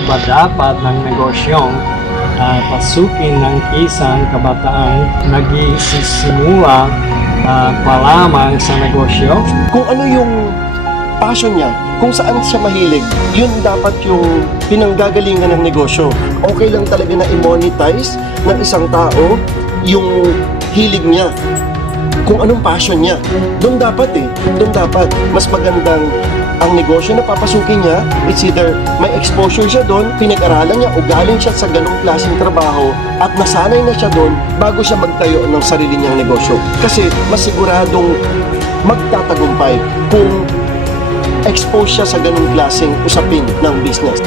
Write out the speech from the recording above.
ba dapat ng negosyong pasukin ng isang kabataan nagsisimula pa lamang sa negosyo? Kung ano yung passion niya, kung saan siya mahilig, yun dapat yung pinanggagalingan ng negosyo. Okay lang talaga na i-monetize ng isang tao yung hilig niya. Kung anong passion niya. Doon dapat mas magandang ang negosyo na papasukin niya, it's either may exposure siya doon, pinag-aralan niya o galing siya sa ganung klaseng trabaho at nasanay na siya doon bago siya magtayo ng sarili niyang negosyo. Kasi masiguradong magtatagumpay kung expose siya sa ganung klaseng usapin ng business.